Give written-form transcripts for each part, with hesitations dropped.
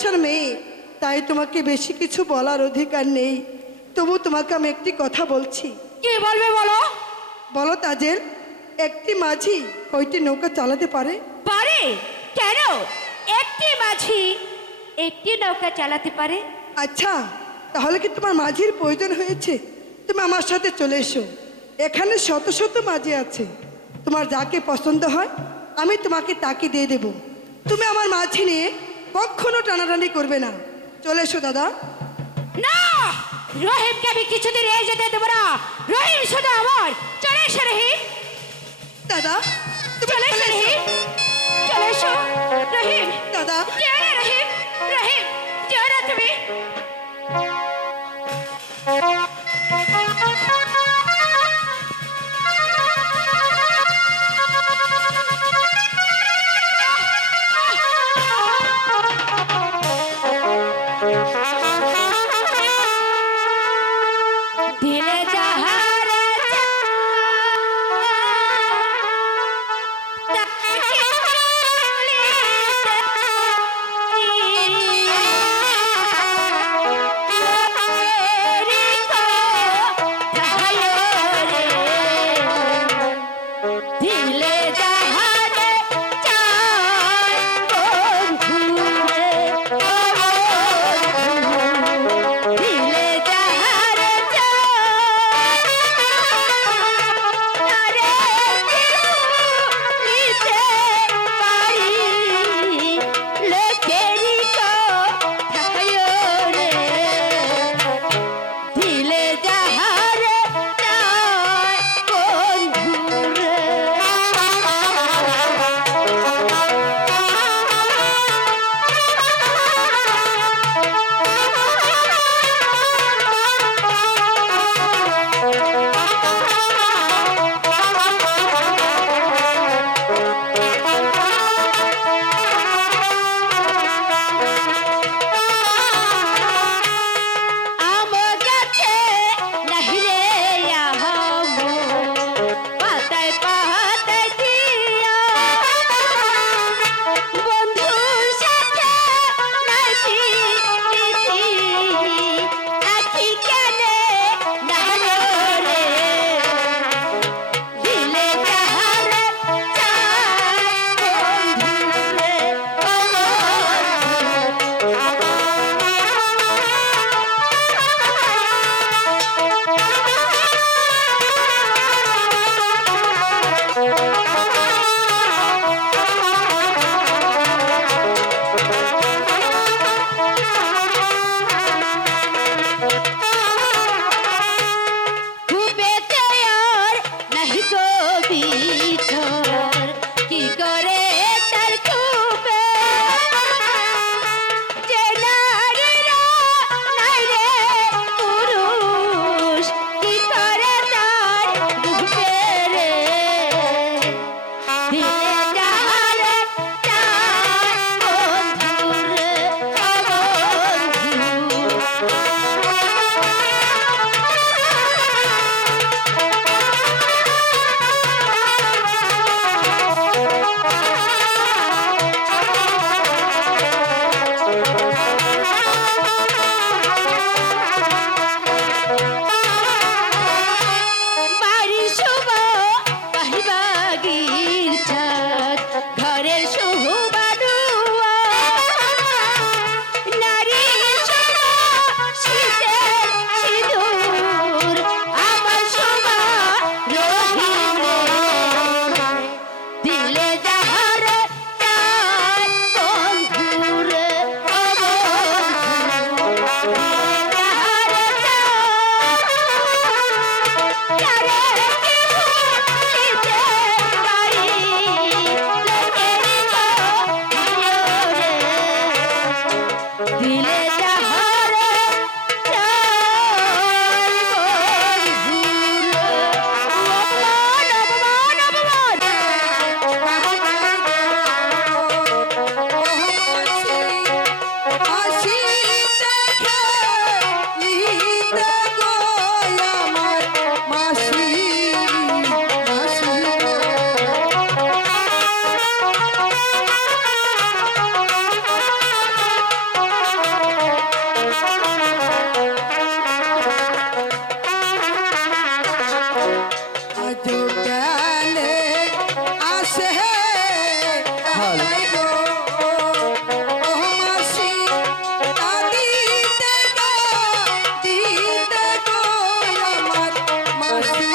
বাসার মেয়ে, তাই তোমাকে বেশি কিছু বলার অধিকার নেই। তবু তোমাকে আমি একটি কথা বলছি। কি বলবে বলো? বলো তাজেল, একটি মাঝি কয়টি নৌকা চালাতে পারে? পারে। কেন? একটি মাঝি একটি নৌকা চালাতে পারে। আচ্ছা, তাহলে কি তোমার মাঝির প্রয়োজন হয়েছে? তুমি আমার সাথে চলে এসো। এখানে শত শত মাঝি আছে, তোমার যাকে পছন্দ হয় আমি তোমাকে তাকে দিয়ে দেব। তুমি আমার মাঝি নিয়ে কখনো টানাটানি করবে না। চলে এসো দাদা। না, রহিমকে আমি কিছুদিন এই যেতে দেবো না। রহিম শুধু আমার। চলে এসো রহিম। দাদা তুমি চলে এসো রহিম। চলে এসো রহিম। দাদা যেও না রহিম। রহিম, যেও না তুমি। দিলে যাহারে দিলে যাহারে চায় বন্ধুরে, দিলে যাহারে চায় তারে নিতে পারি, লোকেরই কথায় রে, দিলে যাহারে চায় বন্ধুরে। আম গাছে নাহিরে আহম, পাতায় পাতায় দিয়া, বন্ধুর সাথে নাইতি নীতি, আখি কেনে নাহরে রে, দিলে যাহারে চায় বন্ধুরে, ও খুবেতে আর নাহি গো বিছর, কি করে তার খুবে, যে নারীরা নাই রে পুরুষ, কি করে তার ডুবে রে, দিলে যাহারে চায় বন্ধুরে, ও বন্ধু। বাড়ির শুভ বাহিবাগির ছাদ, ঘরের শুভ বানুয়া, নারীর শুভ শীতের সিঁদুর, আমার শুভ রহিম রে, দিলে যাহারে চায় বন্ধুরে, ও বন্ধু, দিলে যাহারে চায় তারে কি ভুলিতে পারি, আজ গেলে আসে তাই গো ও মাসি তা দিতে গো আমার মাসি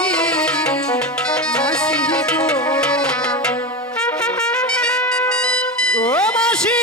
মাসি গো ও মাসি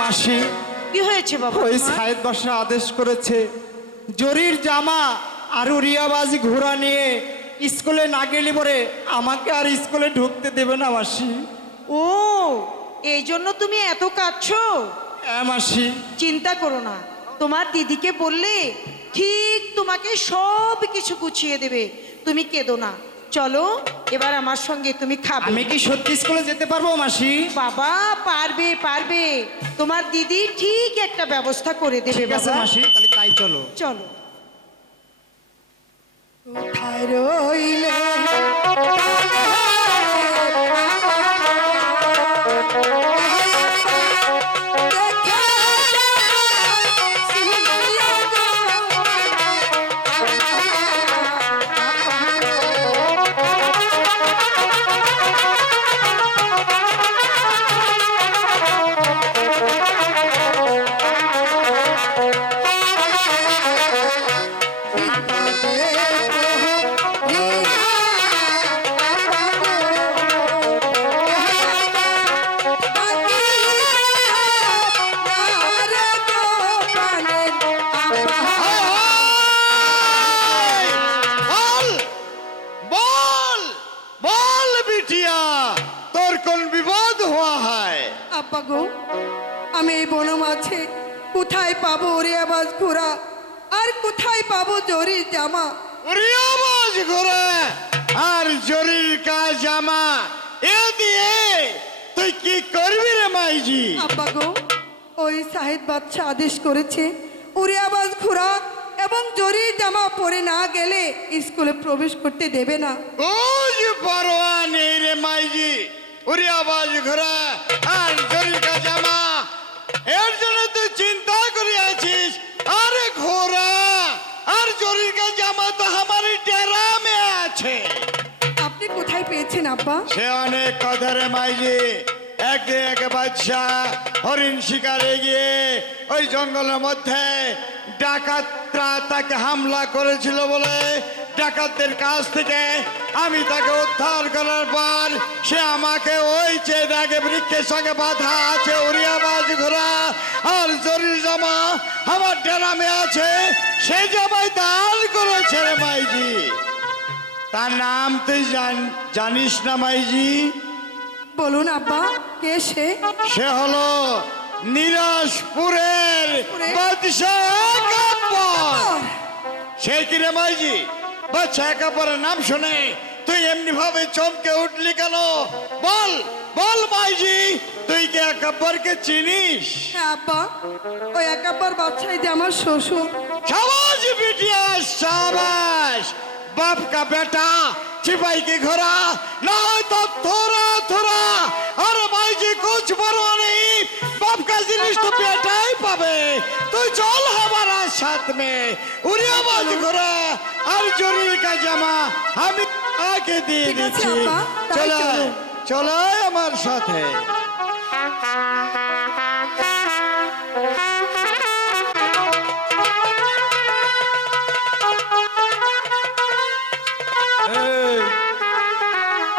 মাসি কি হয়েছে বাবা ওই তোমার? সাহেব বাসা আদেশ করেছে জরির জামা আর উড়িয়াবাজি ঘোড়া নিয়ে স্কুলে না গেলে পরে আমাকে আর স্কুলে ঢুকতে দেবে না মাসি। ও এই জন্য তুমি এত কাঁদছো? হ্যাঁ মাসি। চিন্তা করো না, তোমার দিদিকে বললে ঠিক তোমাকে সব কিছু গুছিয়ে দেবে, তুমি কেঁদো না। চলো এবার আমার সঙ্গে তুমি খাবে। আমি কি সত্যি স্কুলে যেতে পারবো মাসি? বাবা পারবে পারবে, তোমার দিদি ঠিক একটা ব্যবস্থা করে দেবে ঠিক আছে বাবা। মাসি, তাহলে তাই চলো। চলো। কোথায় রইলে বল বল বল বিটিয়া, তোর কোন বিপদ হওয়া হয়? আব্বা গো, আমি এই বনমাঝে কোথায় পাবো রেয়াবাজ ঘোড়া আর কোথায় পাবো জরির জামা? ওরে আওয়াজ ঘোরে আর জরির কা জামা এ দিয়ে তুই কি করবি রে মাইজি? আব্বা গো, ওই সাহেব বাদশা আদেশ করেছে উড়িয়াবাজ ঘোড়া এবং জরির জামা পরে না গেলে স্কুলে প্রবেশ করতে দেবে না। ওই পরোয়া নেই রে মাইজি, ওরে আওয়াজ ঘোরে আর জরির কা জামা এর জন্য তুই চিন্তা করে আছিস? আরে ঘোড়া আর জরির কা জামা তো हमारी डेरा में আছে। আপনি কোথায় পেয়েছেন আব্বা? সে অনেক কথা রে মাইজি। একদিন এক বাদশা হরিণ শিকারে গিয়ে ওই জঙ্গলের মধ্যে ডাকাতরা তাকে হামলা করেছিল বলে ডাকাতদের কাছ থেকে আমি তাকে উদ্ধার করার পর সে আমাকে ওই যে দেখে বৃক্ষের সঙ্গে বাঁধা আছে উড়িয়াবাজ ঘোড়া আর জরির জামা আমার ডেরামে আছে, সে জামাই দান করেছে রে মাইজি। তার নাম তুই জানিস না মাইজি? বলুন আব্বা, কে সে? সে হলো নিরাজপুরের বাদশাহ একাব্বর। সে কি রে মাইজি? বাদশাহ একাব্বরের নাম শুনে তুই এমনি ভাবে চমকে উঠলি কেন? বল বল মাইজি, তুই কি একাব্বরকে চিনিস? হ্যাঁ আব্বা, ওই একাব্বর বাদশাই যে আমার শ্বশুর। সাবাস বিটিয়া সাবাস, बाप का बेटा सिपाही की घोड़ा ना तो थोड़ा थोड़ा और भाई जी कुछ परवाह नहीं बाप का जिनिस तो बेटा ही पावे तो चल हमारा साथ में उड़िया बाज घोड़ा और जोरी का जमा हम आके दे ঠিক আছে, दीजिए আব্বা, তাই चलो চলো। चलो हमारे साथ है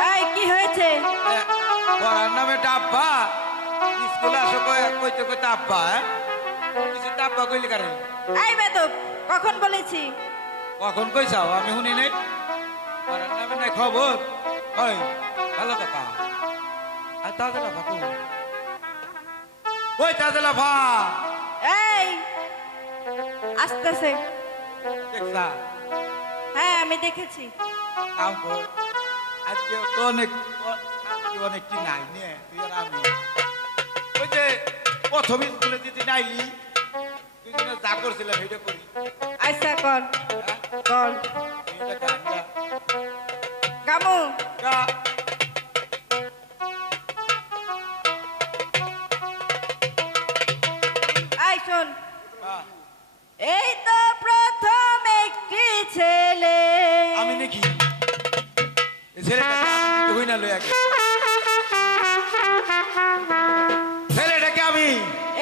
এই কি হয়েছে? পড়ার নামে ডাব্বা স্কুলে আসো কইতে কইতে আব্বা কিছু ডাব্বা কইলি কারে এই বেদব, কখন বলেছি? কখন কইছাও আমি শুনি নাই পড়ার নামে নাই খবর ওই ভালো কথা আর তাজা লাফা ওই তাজা লাফা এই আসতেছে। দেখছা হ্যাঁ আমি দেখেছি। কাম কর আজকে তো অনেক অনেক কি নাই নে তুই আর আমি ওই যে প্রথম স্কুলে যেদিন আইলি দুজনে যা করছিলাম এটা করি আচ্ছা কর কর। এটা গান গা। কামু গা। এই শোন, গা। এই তো প্রথম একটি ছেলে। আমি নাকি এই ছেলেটাকে আমি হই না লই আগে ছেলেটাকে আমি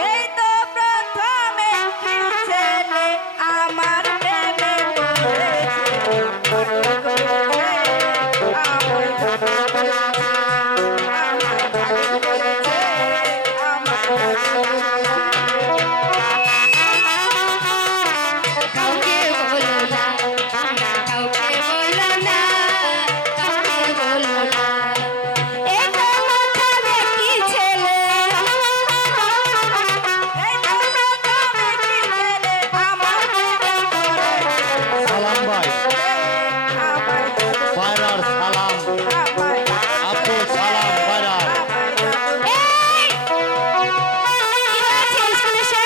এই তো প্রথম একটি ছেলে আমার প্রেমে পড়েছে। আমার কাউকে বলো না, আমরা কাউকে বলো না, কাউকে বলো না। এই তো প্রথম একটি ছেলে, এই তো প্রথম একটি ছেলে আমার প্রেমে পড়েছে। সালাম ভাই আমায় বাইরার সালাম আমায় আব্দুল সালাম বাইরার এই! কি হয়েছে স্কুলে এসে?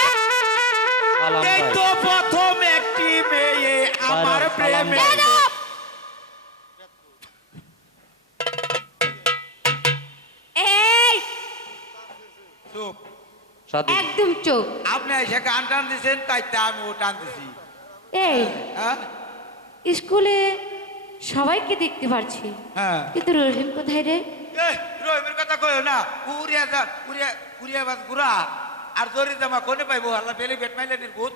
সালাম এই ভাই তো প্রথম একটি মেয়ে আমার সালাম প্রেমে ভাই। বেদব! এই! চুপ সাদি একদম চুপ। আপনি এসে গান টান দিয়েছেন তাই তো আমি ও টান দিছি এই হ্যাঁ স্কুলে সবাইকে দেখতে পারছি, হ্যাঁ কিন্তু রহিম কোথায় রে? এই রহিমের কথা কইও না উড়িয়া যা উড়িয়া উড়িয়া বাস গুড়া আর জরি জামা কোনে পাইবো আল্লাহ বেলি বেট মাইলে নির্ভূত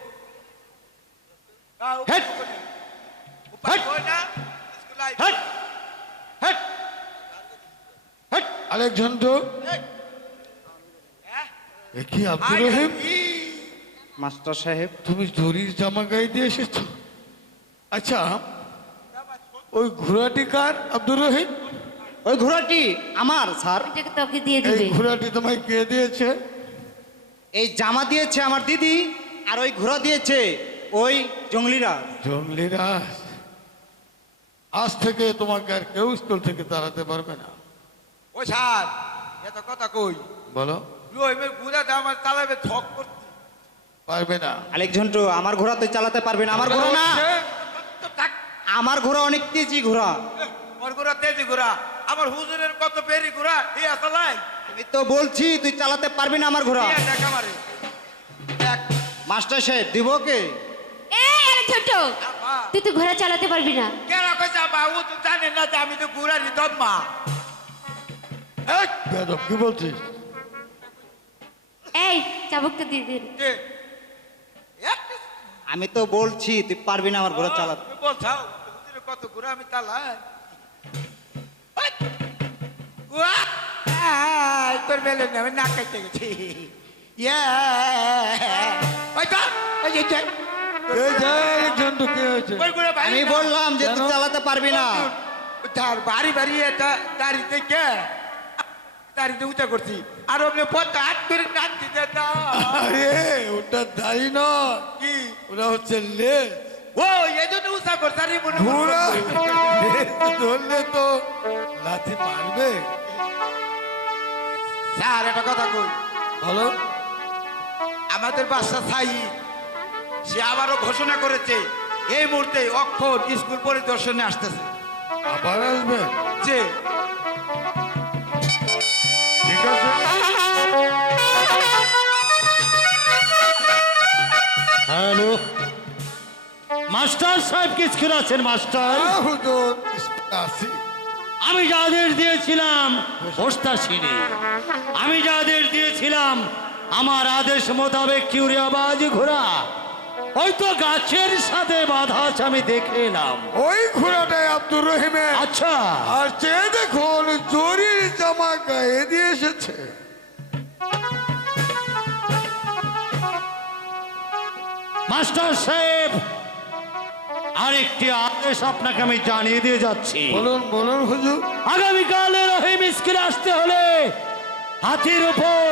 হেট! উপায় কই না স্কুলে আই হেট! হেট! হেট! আরেক ঝন্টু এ কি আব্দুর রহিম মাস্টার সাহেব তুমি জরির জামা গায়ে দিয়ে এসেছো আচ্ছা ওই ঘোড়াটি কার আব্দুর রহিম ওই ঘোড়াটি আমার স্যার। এটাকে তোকে দিয়ে এই দিবে। ঘোড়াটি তোমায় কে দিয়েছে এই জামা দিয়েছে আমার দিদি, আর ওই ঘোড়া দিয়েছে ওই জঙ্গলিরা। জঙ্গলিরা আজ থেকে তোমাকে আর কেউ স্কুল থেকে তাড়াতে পারবে না ওই স্যার এত কথা কই বলো রহিমের গুড়া দা আমার চালাবে ঠক করতে পারবে না আলেক ঝন্টু, আমার ঘোড়া তুই চালাতে পারবি না। আমার ঘোড়া না, আমার ঘোড়া অনেক তেজি ঘোড়া। ওর গুড়া তেজি গুড়া আমার হুজুরের কত পেরি গুড়া এই আসলাই আমি তো বলছি তুই চালাতে পারবি না আমার ঘোড়া। দেখ আমারে দেখ মাস্টার সাহেব দিব কে? এই আরে ছোট, আপা তুই তো ঘোড়া চালাতে পারবি না। কেন কইছা বাবু তো জানে না যে আমি তো গুড়ারি দম্মা এক বেদব কি বলছিস এই চাবুকটা দিয়ে দিন। যে একটা আমি তো বলছি তুই পারবি না আমার ঘোড়া চালাতে। তুমি বলছাও হুজুরের কত গুড়া আমি চালাই তোর বেলে আমি নাক কাটতে গেছি ওই তো ওই যে এই যে আরেক ঝন্টু কি হয়েছে ওই গুড়া আমি বললাম যে তুই কেন? চালাতে পারবি না। তার বাড়ি বাড়ি এটা দাড়িতে কে দাড়িতে উঁচা করছি আর ওমনি পথ হাত করে নাচ দিতে আরে ওটা দাড়ি নয় কি ওটা হচ্ছে লেজ ও এই জন্য উঁচা করছে আর এই মনে ঘোড়া লেজ ধরলে তো লাথি মারবে স্যার একটা কথা কই বলো আমাদের বাসা সাই সে আবারও ঘোষণা করেছে এই মুহূর্তে অক্ষর স্কুল পরিদর্শনে আসতেছে। আবার আসবে? যে ঠিক আছে। হ্যালো মাস্টার সাহেব কি স্কুলে আছেন মাস্টার? হ্যাঁ, হুজুর, স্কুলে আছি। আমি যা আদেশ দিয়েছিলাম বসতাসিনী, আমি যা আদেশ দিয়েছিলাম আমার আদেশ মোতাবেক কিউরিয়াবাজ ঘোড়া ওই তো গাছের সাথে বাঁধা আছে, আমি দেখে এলাম। ওই ঘোড়াটাই আব্দুর রহিমের। আচ্ছা আর চেয়ে দেখুন জরির জামা গায়ে দিয়ে এসেছে। মাস্টার সাহেব আরেকটি আদেশ আপনাকে আমি জানিয়ে দিয়ে যাচ্ছি। বলুন বলুন হুজুর। আগামীকালে রহিম স্কুলে আসতে হলে হাতির উপর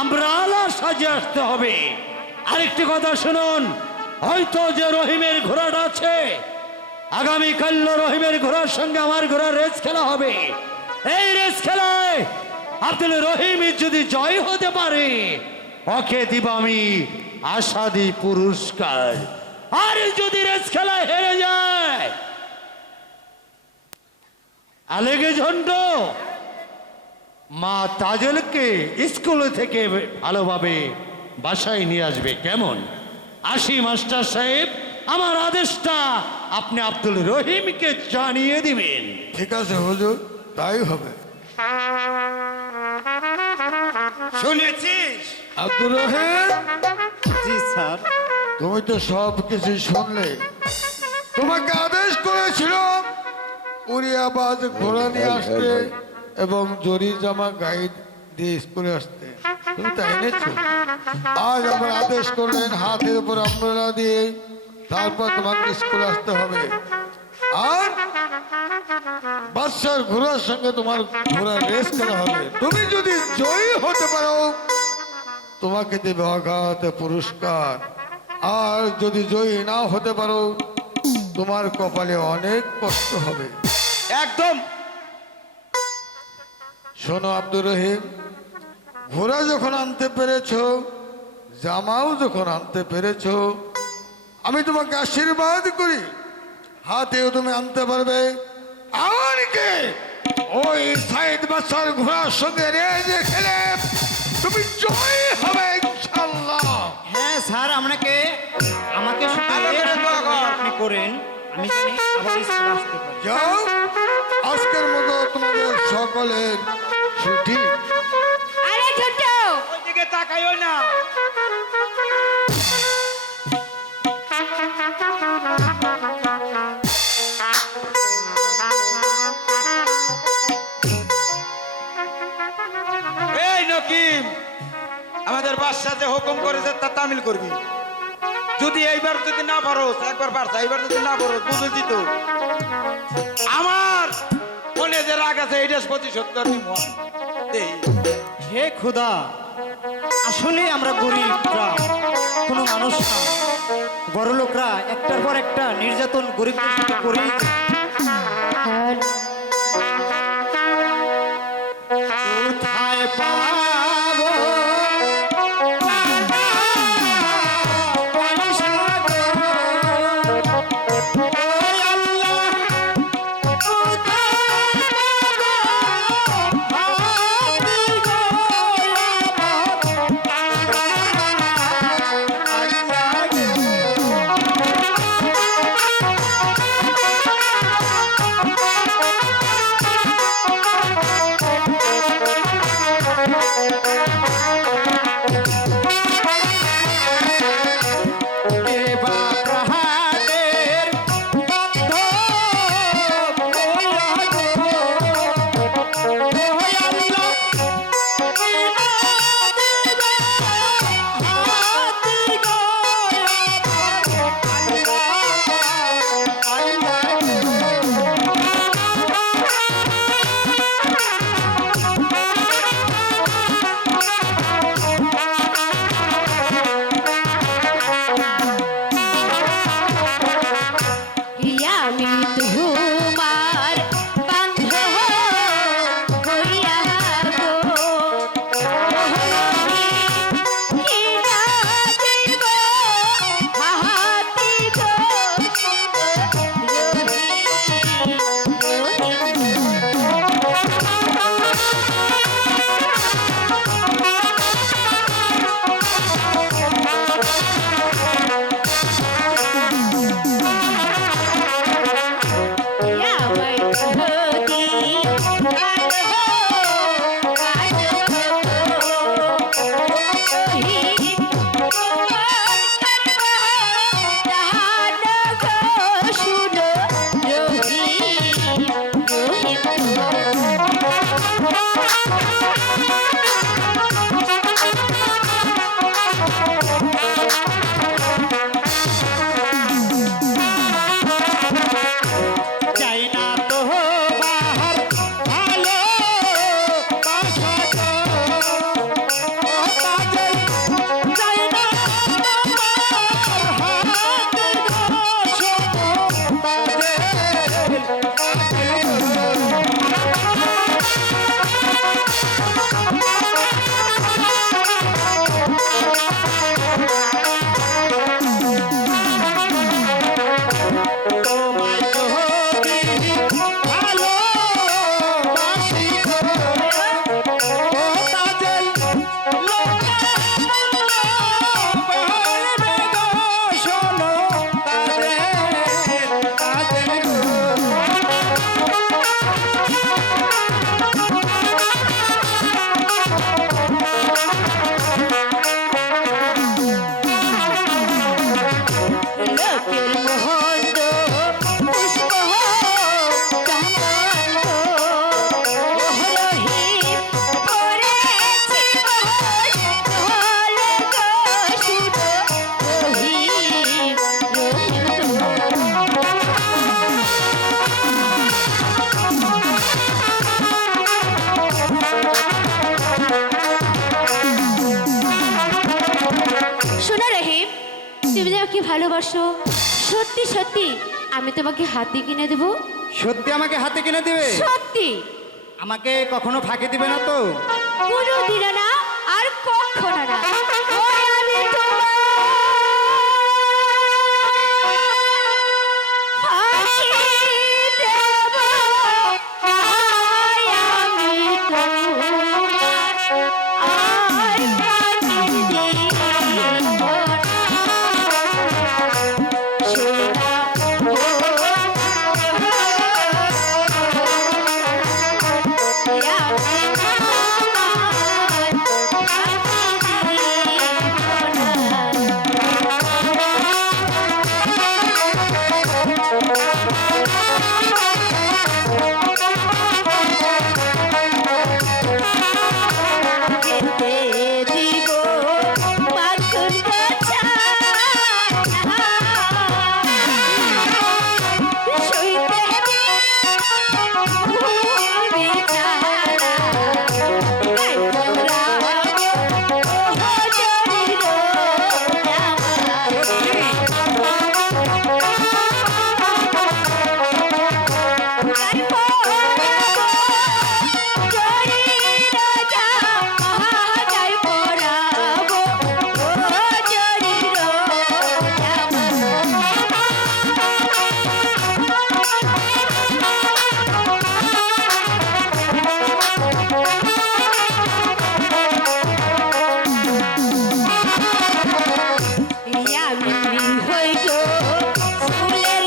আমব্রেলা সাজিয়ে আসতে হবে। আরেকটি কথা শুনুন, হয়তো যে রহিমের ঘোড়াটা আছে আগামীকাল রহিমের ঘোড়ার সঙ্গে আমার ঘোড়ার রেস খেলা হবে। এই রেস খেলায় আব্দুল রহিম যদি জয় হতে পারে ওকে দিব আমি আশাদি পুরস্কার, আর যদি রেস খেলায় হেরে যায় আলেগে ঝন্ড মা তাজেলকে স্কুল থেকে ভালোভাবে বাসায় নিয়ে আসবে। কেমন? আসি মাস্টার সাহেব, আমার আদেশটা আপনি আব্দুল রহিমকে জানিয়ে দিবেন। ঠিক আছে হুজুর, তাই হবে। শুনেছিস? আব্দুর রহিম, জি স্যার। তুমি তো সব কিছু শুনলে। তোমাকে আদেশ করেছিল উড়িয়াবাজ ঘোড়া নিয়ে আসতে এবং জরির জামা গাইড দিয়ে স্কুলে আসতে। তুমি তা এনেছো। আজ আমার আদেশ করলেন হাতের উপর আমব্রেলা দিয়ে তারপর তোমাকে স্কুলে আসতে হবে। আর বাদশার ঘোড়ার সঙ্গে তোমার ঘোড়ার রেস করা হবে। তুমি যদি জয়ী হতে পারো তোমাকে দেবে অগাধ পুরস্কার, আর যদি জয়ী না হতে পারো তোমার কপালে অনেক কষ্ট হবে। একদম। শোনো আব্দুর রহিম, ঘোড়া যখন আনতে পেরেছো, জামাও যখন আনতে পেরেছো, আমি তোমাকে আশীর্বাদ করি হাতেও তুমি আনতে পারবে। আমাকে ওই সাইদ বাচ্চার ঘোড়ার সঙ্গে রেজে খেলে তুমি জয় হবে ইনশাআল্লাহ। হ্যাঁ স্যার, আমাকে শুধু আপনি করেন, আমি জানি আবার স্কুলে আসতে পারি। যাও, আজকের মতো তোমাদের সকলের ছুটি। আরে ছোট, ওইদিকে তাকাইও না। এই নকিম, আমাদের বাদশা যে হুকুম করেছে তা তামিল করবি। যদি এইবার যদি না পারোস, একবার পারছা, এইবার যদি না পারোস বুঝে দিত আমার মনে যে রাগ আছে এইটা প্রতিশোধ করবি। হে খুদা, আসলে আমরা গরিবরা কোনো মানুষ না। বড় লোকরা একটার পর একটা নির্যাতন গরিবদের সাথে করেই কোথায় পাবো পয়সা গো, ওই আল্লাহ, কোথায় পাবো হাতি গো চাই না তো বাহার ভালো বাসা গো। ও কাজল চাই না তোমার হাতের ঘষণ কাজল তোমায় যদি ভালো বাসি গো। ও কাজল লোকা বলবে গো শোনো কাজল কাজল গো। লোকের মহন্ত পুষ্প চন্দন রহিম করেছি বলে গো শুধু রহিম শোনো রহিম, তুমি যে আমাকে ভালোবাসো, সত্যি সত্যি আমি তোমাকে হাতে কিনে দেবো। সত্যি আমাকে হাতে কিনে দিবে? সত্যি, আমাকে কখনো ফাঁকি দিবে না তো? কোনো দিন না, আর কখনো না। ওই আমি তোমার ফাঁকি দেব, ওই আমি তোমার আর ফাঁকি দিব না। সোনা দিব মাখন গাছা সইতে ভুলবি ছাড়া তাই তোরা ও জরির আমি হইল ফুলের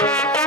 গো